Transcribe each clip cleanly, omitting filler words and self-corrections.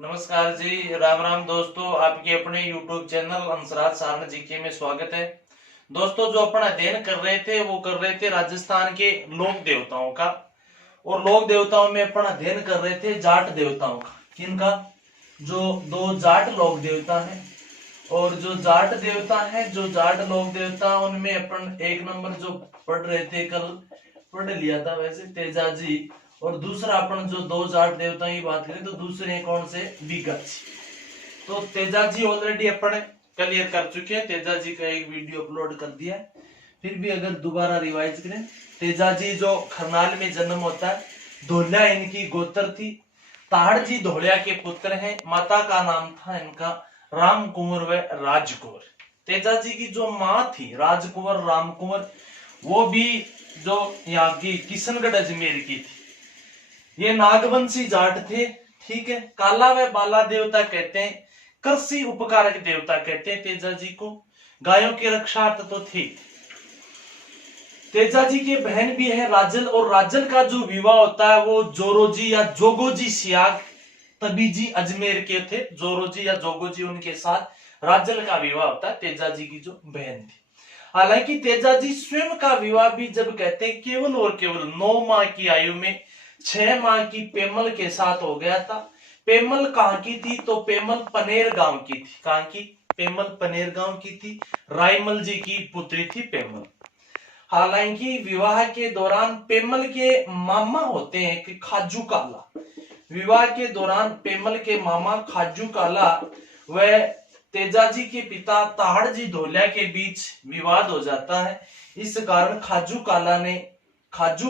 नमस्कार जी, राम राम दोस्तों। आपके अपने YouTube channel Hansraj Saran GK में स्वागत है। दोस्तों, जो अपन अध्ययन कर रहे थे वो कर रहे थे राजस्थान के लोक देवताओं का। और लोक देवताओं में अपन अध्ययन कर रहे थे जाट देवताओं का। किनका? जो दो जाट लोक देवता हैं। और जो जाट देवता है, जो जाट लोक देवता, उनमें अपन एक नंबर जो पढ़ रहे थे, कल पढ़ लिया था वैसे, तेजाजी। और दूसरा अपन जो दो जाट देवताओं की बात करें तो दूसरे कौन से? बीगाजी। तो तेजाजी ऑलरेडी अपन क्लियर कर चुके हैं, तेजाजी का एक वीडियो अपलोड कर दिया है। फिर भी अगर दोबारा रिवाइज करें, तेजाजी जो खरनाल में जन्म होता है, धोलिया इनकी गोत्र थी। ताहड़ जी धोलिया के पुत्र हैं। माता का नाम था इनका राम कुंवर व राजकुंवर। तेजाजी की जो माँ थी राजकुंवर राम कुंवर, वो भी जो यहाँ की किशनगढ़ अजमेर की थी। ये नागवंशी जाट थे। ठीक है। काला व बाला देवता कहते हैं, कृषि उपकारक देवता कहते हैं तेजाजी को। गायों की रक्षार्थ तो थे। तेजाजी की बहन भी है राजल, और राजल का जो विवाह होता है वो जोरोजी या जोगोजी सियाग तबीजी अजमेर के थे। जोरोजी या जोगोजी, उनके साथ राजल का विवाह होता है तेजाजी की जो बहन थी। हालांकि तेजाजी स्वयं का विवाह भी जब कहते हैं केवल और केवल 9 माह की आयु में 6 माह की पेमल के साथ हो गया था। पेमल कहाँ की थी? तो पेमल पनेर गांव की थी। कहाँ की? पेमल पनेर गांव की थी। रायमल जी की पुत्री थी पेमल। हालांकि विवाह के दौरान पेमल के मामा होते हैं कि खाजू काला। विवाह के दौरान पेमल के मामा खाजू काला व तेजाजी के पिता ताहड़ जी धोलिया के बीच विवाद हो जाता है। इस कारण खाजू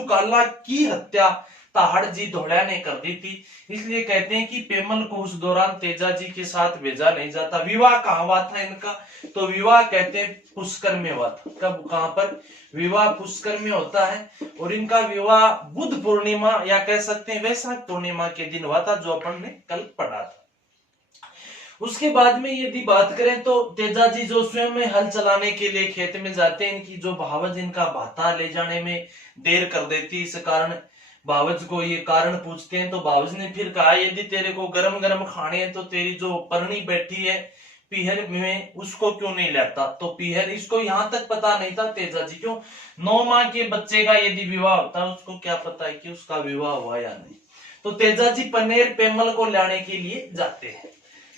काला की हत्या ताहड़ जी धोलिया ने कर दी थी। इसलिए कहते हैं कि पेमल को उस दौरान तेजाजी के साथ भेजा नहीं जाता। विवाह कहाँ हुआ था इनका? तो विवाह कहते हैं पुष्कर में हुआ था। कब, कहां पर? विवाह पुष्कर में होता है। और इनका विवाह बुद्ध पूर्णिमा या कह सकते हैं वैशाख पूर्णिमा के दिन हुआ था, जो अपन ने कल पढ़ा था। उसके बाद में यदि बात करें तो तेजाजी जो स्वयं में हल चलाने के लिए खेत में जाते हैं, इनकी जो भावज इनका भाता ले जाने में देर कर देती। इस कारण भावज को ये कारण पूछते हैं, तो भावज ने फिर कहा, यदि तेरे को गरम गरम खाने हैं तो तेरी जो परनी बैठी है पीहर में, उसको क्यों नहीं लाता? तो पीहर, इसको यहां तक पता नहीं था तेजाजी क्यों 9 माह के बच्चे का यदि विवाह होता है, उसको क्या पता है कि उसका विवाह हुआ या नहीं। तो तेजाजी पनेर पेमल को लाने के लिए जाते हैं।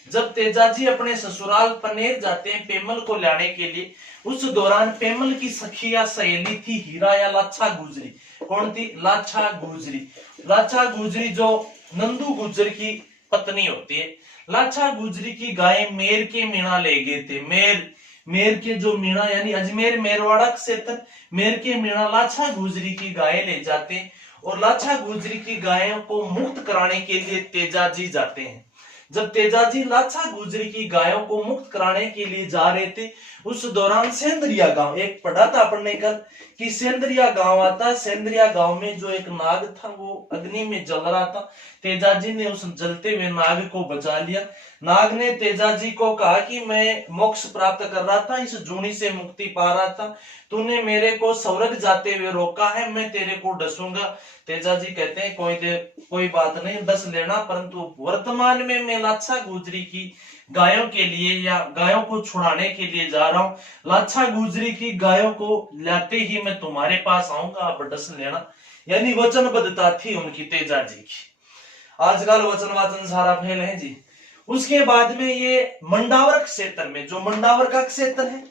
जब तेजाजी अपने ससुराल पनेर जाते हैं पेमल को लाने के लिए, उस दौरान पेमल की सखी या सहेली थी हीरा या लाछा गुजरी। कौन थी? लाछा गुजरी। लाछा गुजरी जो नंदू गुजर की पत्नी होती है। लाछा गुजरी की गाय मेर के मीणा ले गए थे। मेर के जो मीणा यानी अजमेर मेरवाड़ा क्षेत्र, मेर के मीणा लाछा गुजरी की गाय ले जाते हैं। और लाछा गुजरी की गायों को मुक्त कराने के लिए तेजाजी जाते हैं। जब तेजाजी लाछा गुजरी की गायों को मुक्त कराने के लिए जा रहे थे, उस दौरान सेंद्रिया गांव, एक पढ़ा था अपन ने कल कि सेंद्रिया गांव आता है। सेंद्रिया गांव में जो एक नाग था वो अग्नि में जल रहा था। तेजाजी ने उस जलते हुए नाग को बचा लिया। नाग ने तेजाजी को कहा कि मैं मोक्ष प्राप्त कर रहा था, इस जूनी से मुक्ति पा रहा था, तूने मेरे को स्वर्ग जाते हुए रोका है, मैं तेरे को डसूंगा। तेजाजी कहते हैं कोई बात नहीं, डस लेना, परंतु वर्तमान में मैं लाछा गुजरी की गायों के लिए या गायों को छुड़ाने के लिए जा रहा हूं। लाछा गुजरी की गायों को लाते ही मैं तुम्हारे पास आऊंगा, आप डस लेना। यानी वचनबद्धता थी उनकी तेजाजी की। आजकल वचन वाचन सारा फेल है जी। उसके बाद में ये मंडावर क्षेत्र में, जो मंडावर का क्षेत्र है,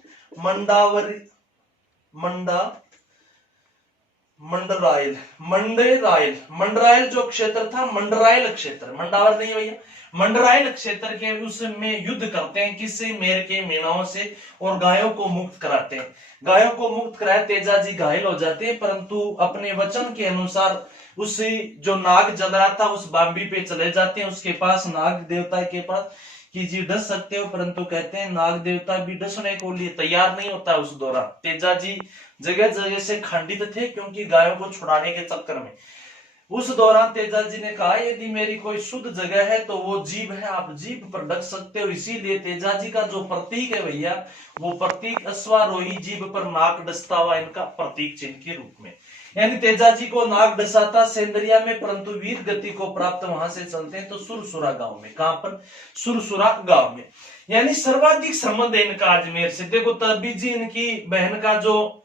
मंडरायल जो क्षेत्र था, मंडरायल क्षेत्र, मंडावर नहीं भैया, मंडरायल क्षेत्र के उसमें युद्ध करते हैं। किससे? मेर के मीणाओं से। और गायों को मुक्त कराते हैं। गायों को मुक्त कराए, तेजाजी घायल हो जाते हैं, परंतु अपने वचन के अनुसार उसे जो नाग जल रहा था उस बांबी पे चले जाते हैं, उसके पास, नाग देवता के पास, कि जी डस सकते हो, परंतु कहते हैं नाग देवता भी डसने को लिए तैयार नहीं होता। उस दौरान तेजाजी जगह जगह से खंडित थे क्योंकि गायों को छुड़ाने के चक्कर में। उस दौरान तेजाजी ने कहा, यदि मेरी कोई शुद्ध जगह है तो वो जीभ है, आप जीभ पर डस सकते हो। इसीलिए तेजाजी का जो प्रतीक है भैया, वो प्रतीक अश्वारोही जीभ पर नाक डसता हुआ इनका प्रतीक चिन्ह के रूप में। यानी तेजाजी को नाग डसा था सेंदरिया में, परंतु वीर गति को प्राप्त वहां से चलते हैं तो सुरसुरा गांव में। कहां पर? सुरसुरा गांव में। यानी सर्वाधिक संबंध है इनका अजमेर से। देखो तभी जी इनकी बहन का जो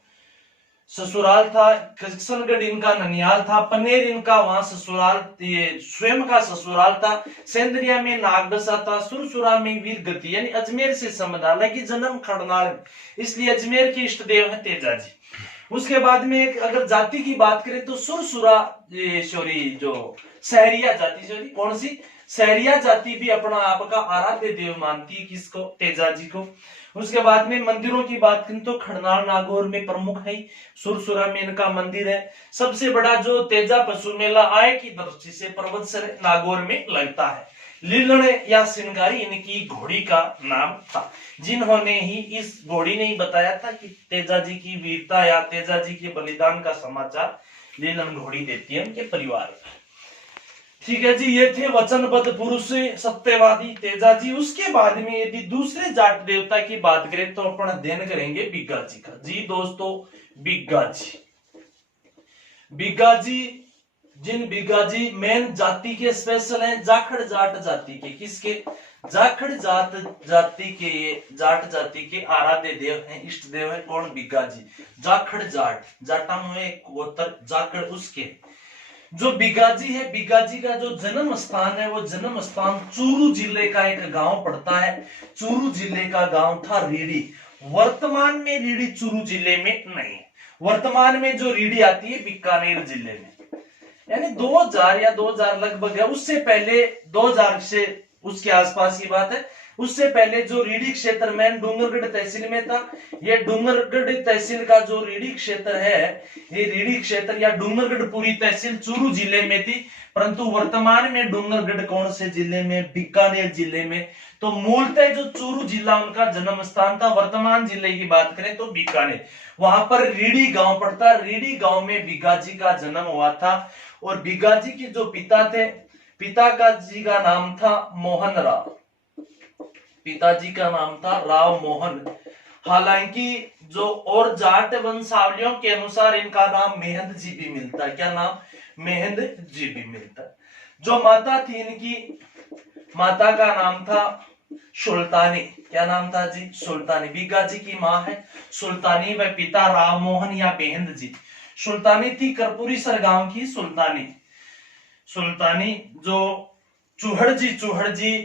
ससुराल था किशनगढ़, इनका ननियाल था, पनेर इनका वहां ससुराल, ये स्वयं का ससुराल था, सेंदरिया में नागदशा था, सुरसुरा में वीर गति, यानी अजमेर से संबंध। हालांकि जन्म खड़नाल, इसलिए अजमेर के इष्ट देव है तेजाजी। उसके बाद में अगर जाति की बात करें तो सुरसुरा सॉरी जो सहरिया जाति, सॉरी कौन सी, सहरिया जाति भी अपना आपका आराध्य देव मानती है, किसको? तेजाजी को। उसके बाद में मंदिरों की बात करें तो खड़नाल नागौर में प्रमुख है, सुरसुरा में इनका मंदिर है। सबसे बड़ा जो तेजा पशु मेला आय की दृष्टि से पर्वतसर नागौर में लगता है। लीलण या सिंगारी इनकी घोड़ी का नाम था, जिन्होंने ही इस घोड़ी ने ही बताया था कि तेजाजी की वीरता या तेजाजी के बलिदान का समाचार लीलण घोड़ी देती है उनके परिवार का। ठीक है जी, ये थे वचनबद्ध पुरुष सत्यवादी तेजाजी। उसके बाद में यदि दूसरे जाट देवता की बात करें तो अपन अध्ययन करेंगे बिग्गाजी का। जी दोस्तों, बिग्गाजी, बिग्गाजी जिन बिग्गाजी मेन जाति के स्पेशल हैं, जाखड़ जाट जाति के। किसके? जाखड़ जाट जाति के, जाट जाति के आराध्य देव हैं, इष्ट देव है कौन? बिग्गाजी। जाखड़ जाट, जाटा में गोत्र जाखड़, उसके जो बिग्गाजी है, बिग्गाजी का जो जन्म स्थान है वो जन्म स्थान चूरू जिले का एक गांव पड़ता है। चूरू जिले का गांव था रीडी। वर्तमान में रीडी चूरू जिले में नहीं है, वर्तमान में जो रीडी आती है बीकानेर जिले में, यानी 2000 या 2000 लगभग है। उससे पहले 2000 से उसके आसपास की बात है। उससे पहले जो रीडी क्षेत्र में डूंगरगढ़ तहसील में था, ये डूंगरगढ़ तहसील का जो रीडी क्षेत्र है, ये रीडी क्षेत्र या डूंगरगढ़ पूरी तहसील चूरू जिले में थी, परंतु वर्तमान में डूंगरगढ़ कौन से जिले में? बीकानेर जिले में। तो मूलतः जो चूरू जिला उनका जन्म स्थान था, वर्तमान जिले की बात करें तो बीकानेर, वहां पर रीडी गांव पड़ता है। रीडी गांव में बिग्गाजी का जन्म हुआ था। और बिग्गाजी के जो पिता थे, पिता का जी का नाम था मोहन राव, पिताजी का नाम था राव मोहन। हालांकि जो और जाट वंशावलियों के अनुसार इनका नाम मेहंद जी भी मिलता है। क्या नाम? मेहंद जी भी मिलता है। जो माता थी इनकी, माता का नाम था सुल्तानी। क्या नाम था जी? सुल्तानी। बिग्गाजी की माँ है सुल्तानी व पिता राव मोहन या मेहंद जी। सुल्तानी थी कर्पूरी सर गांव की सुल्तानी। सुल्तानी जो चूहड़ जी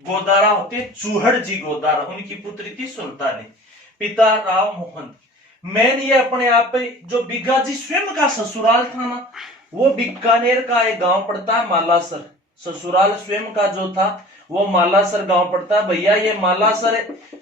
गोदारा होते, चूहड़ जी गोदारा, उनकी पुत्री थी सुल्तानी, पिता राव मोहन। मैन ये अपने आप पे जो बिग्गाजी स्वयं का ससुराल था ना, वो बीकानेर का एक गांव पड़ता है मालासर। ससुराल स्वयं का जो था वो मालासर गांव पड़ता है। भैया ये मालासर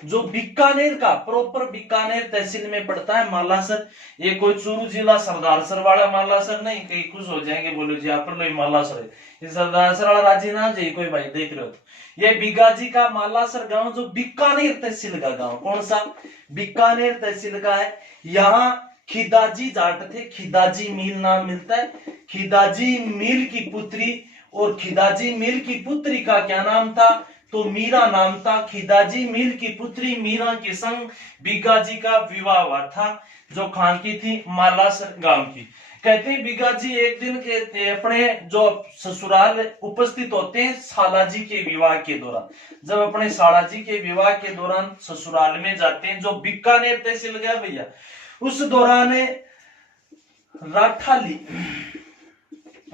जो बीकानेर का प्रॉपर बीकानेर तहसील में पड़ता है मालासर। ये कोई चूरू जिला सरदारसर वाला मालासर नहीं, कहीं खुश हो जाएंगे बोलो जी आप लोग मालासर है, ये सरदारसर वाला राज्य ना जाइए कोई भाई देख रहे हो तो। ये बिग्गाजी का मालासर गांव जो बीकानेर तहसील का गांव, कौन सा? बीकानेर तहसील का है। यहाँ खिदाजी जाट थे, खिदाजी मील नाम मिलता है। खिदाजी मील की पुत्री, और खिदाजी मील की पुत्री का क्या नाम था? तो मीरा नाम था। खिदाजी मील की पुत्री मीरा के संग बिग्गाजी का विवाह हुआ था, जो खां की थी मालासर गांव की। कहते हैं बिग्गाजी एक दिन के अपने जो ससुराल उपस्थित होते हैं सालाजी के विवाह के दौरान। जब अपने सालाजी के विवाह के दौरान ससुराल में जाते हैं, जो बीकानेर तहसील गया भैया, उस दौरान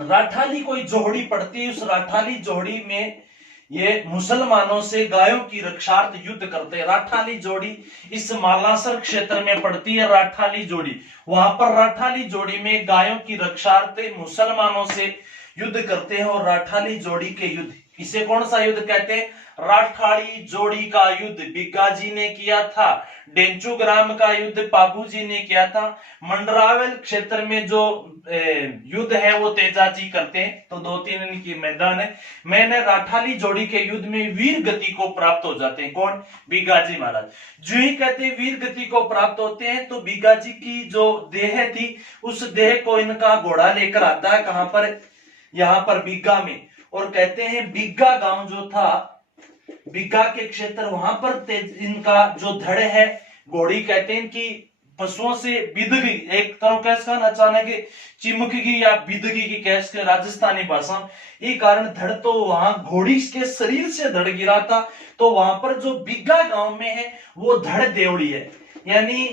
राठाली कोई जोड़ी पड़ती है। उस राठाली जोड़ी में ये मुसलमानों से गायों की रक्षार्थ युद्ध करते हैं। राठाली जोड़ी इस मालासर क्षेत्र में पड़ती है। राठाली जोड़ी, वहां पर राठाली जोड़ी में गायों की रक्षार्थ मुसलमानों से युद्ध करते हैं। और राठाली जोड़ी के युद्ध, इसे कौन सा युद्ध कहते हैं? राठाली जोड़ी का युद्ध बिग्गाजी ने किया था। डेंचू ग्राम का युद्ध पाबूजी ने किया था। मंडरावेल क्षेत्र में जो युद्ध है वो तेजाजी करते हैं। तो 2-3 इनकी मैदान है। मैंने राठाली जोड़ी के युद्ध में वीर गति को प्राप्त हो जाते हैं। कौन? बिग्गाजी महाराज। जो ही कहते हैं वीर गति को प्राप्त होते हैं, तो बिग्गाजी की जो देह थी उस देह को इनका घोड़ा लेकर आता है। कहां पर? यहाँ पर बिग्गा में। और कहते हैं बिग्गा गांव जो था, बिग्गा के क्षेत्र, वहां पर इनका जो धड़ है घोड़ी, कहते हैं कि पशुओं से बिध गई, एक तरह कैस का अचानक चिमक गई या बिध गई की कैस के राजस्थानी भाषा में, ये कारण धड़ तो वहां घोड़ी के शरीर से धड़ गिरा था। तो वहां पर जो बिग्गा गांव में है वो धड़ देवड़ी है, यानी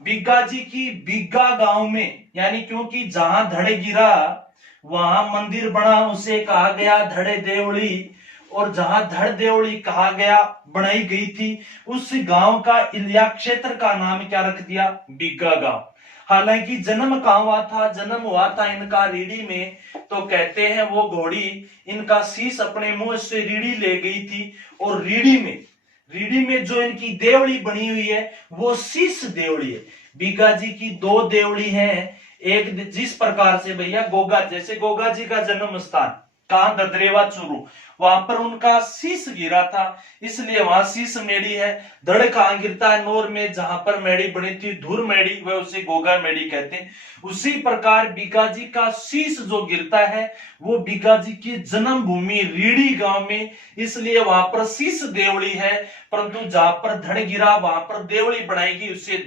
बिग्गा जी की बिग्गा गांव में, यानी क्योंकि जहां धड़ गिरा वहां मंदिर बना, उसे कहा गया धड़े देवड़ी। और जहां धड़ देवड़ी कहा गया बनाई गई थी, उस गांव का या क्षेत्र का नाम क्या रख दिया, बिग्गा गांव। हालांकि जन्म कहां हुआ था, जन्म हुआ था इनका रीढ़ी में। तो कहते हैं वो घोड़ी इनका शीश अपने मुंह से रीढ़ी ले गई थी, और रीढ़ी में जो इनकी देवड़ी बनी हुई है वो शीश देवड़ी है। बिग्गा जी की दो देवड़ी हैं, एक जिस प्रकार से भैया गोगा, जैसे गोगा जी का जन्म स्थान कहां, ददरेवा चूरू, वहां पर उनका शीश गिरा था, इसलिए वहां शीश मेड़ी है। धड़ कहां गिरता है, नौर में, जहां पर मेड़ी बनी थी धुर मेड़ी, वह उसे गोगा मेड़ी कहते हैं। उसी प्रकार बिग्गा जी का शीश जो गिरता है वो बिग्गा जी की जन्म भूमि रीढ़ी गांव में, इसलिए वहां पर शीश देवड़ी है। परंतु जहां पर धड़ गिरा वहां पर देवड़ी बनाएगी, उसे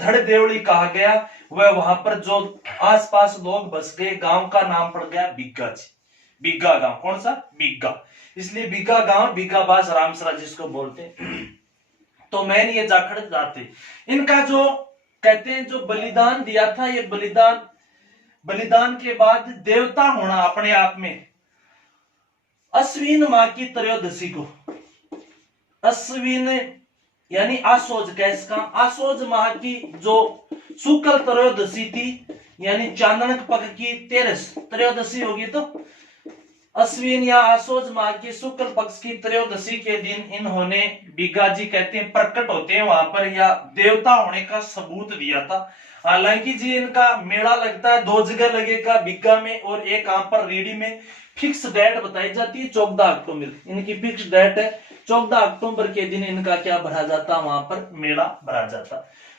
धड़ देवड़ी कहा गया। वह वहां पर जो आसपास लोग बस गए, गांव का नाम पड़ गया बिग्गा जी, बिग्गा गांव। कौन सा, बिग्गा, इसलिए बिग्गा गांव, बिग्गा बास रामसरा जिसको बोलते हैं। तो मैंने ये जाखड़ जाते इनका जो कहते हैं जो बलिदान दिया था, ये बलिदान के बाद देवता होना अपने आप में, अश्विन माह की त्रयोदशी को, अश्विन यानी आसोज कैस का, आसोज माह की जो शुक्ल त्रयोदशी थी, यानी चांदनक पक्ष की 13 त्रयोदशी होगी, तो अश्विन या आसोज माह की शुक्ल पक्ष की त्रयोदशी के दिन इन्होंने, बिग्गा जी कहते हैं प्रकट होते हैं वहां पर, या देवता होने का सबूत दिया था। हालांकि जी इनका मेला लगता है, 2 जगह लगेगा, बिग्गा में और एक यहाँ पर रीढ़ी में। फिक्स डेट बताई जाती है 14 अक्टूबर, इनकी फिक्स डेट है 14 अक्टूबर के दिन इनका क्या भरा जाता, वहां पर मेला भरा जाता।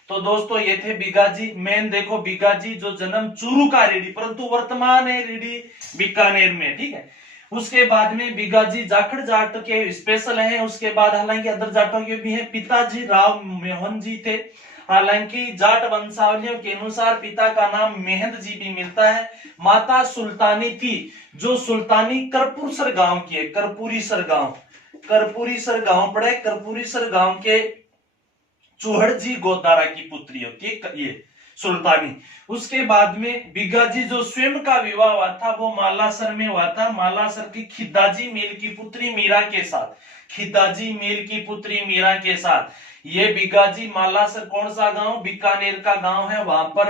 तो दोस्तों ये थे बिग्गा जी। मेन देखो बिग्गा जी जो जन्म चूरू का रीढ़ी, परंतु वर्तमान है रीढ़ी बीकानेर में, ठीक है। उसके बाद में बिग्गा जी जाखड़ जाट के स्पेशल हैं। उसके बाद हालांकि अदर जाटों के भी हैं। पिताजी राव मोहन जी थे, हालांकि जाट वंशावलियों के अनुसार पिता का नाम मेहंद जी भी मिलता है। माता सुल्तानी थी, जो सुल्तानी कर्पूरसर गांव की है, कर्पूरीसर गांव पड़े, कर्पूरीसर गांव के चूहड़ जी गोदारा की पुत्री होती है ये सुल्तानी। उसके बाद में बिग्गा जी जो स्वयं का विवाह हुआ था वो मालासर में हुआ था, मालासर की खिदाजी मेल की पुत्री मीरा के साथ, खिदाजी मेल की पुत्री मीरा के साथ। ये बिग्गा जी मालासर कौन सा गांव, बीकानेर का गांव है, वहां पर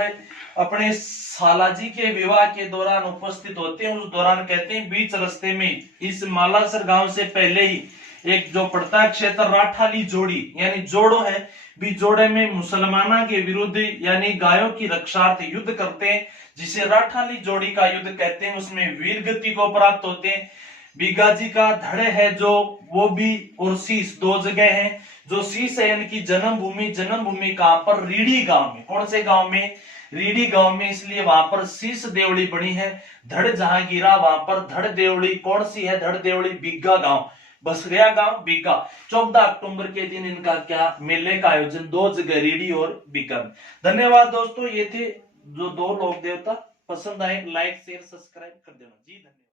अपने सालाजी के विवाह के दौरान उपस्थित होते हैं। उस दौरान कहते हैं बीच रास्ते में, इस मालासर गांव से पहले ही एक जो पड़ता है क्षेत्र राठाली जोड़ी, यानी जोड़ो है, भी जोड़े में मुसलमाना के विरुद्ध यानी गायों की रक्षार्थ युद्ध करते हैं, जिसे राठाली जोड़ी का युद्ध कहते हैं। उसमें वीर गति को प्राप्त होते हैं। बिग्गा जी का धड़ है जो वो भी, और शीश 2 जगह है। जो शीश है इनकी जन्म भूमि कहां पर, रीढ़ी गांव में। कौन से गांव में, रीढ़ी गांव में, इसलिए वहां पर शीश देवड़ी बनी है। धड़ जहां गिरा वहां पर धड़ देवड़ी, कौन सी है धड़ देवड़ी, बिग्गा गांव, बस गया गांव बिग्गा। 14 अक्टूबर के दिन इनका क्या मेले का आयोजन 2 जगह, रीढ़ी और बिग्गा में। धन्यवाद दोस्तों, ये थे जो 2 लोक देवता। पसंद आए लाइक शेयर सब्सक्राइब कर देना जी, धन्यवाद।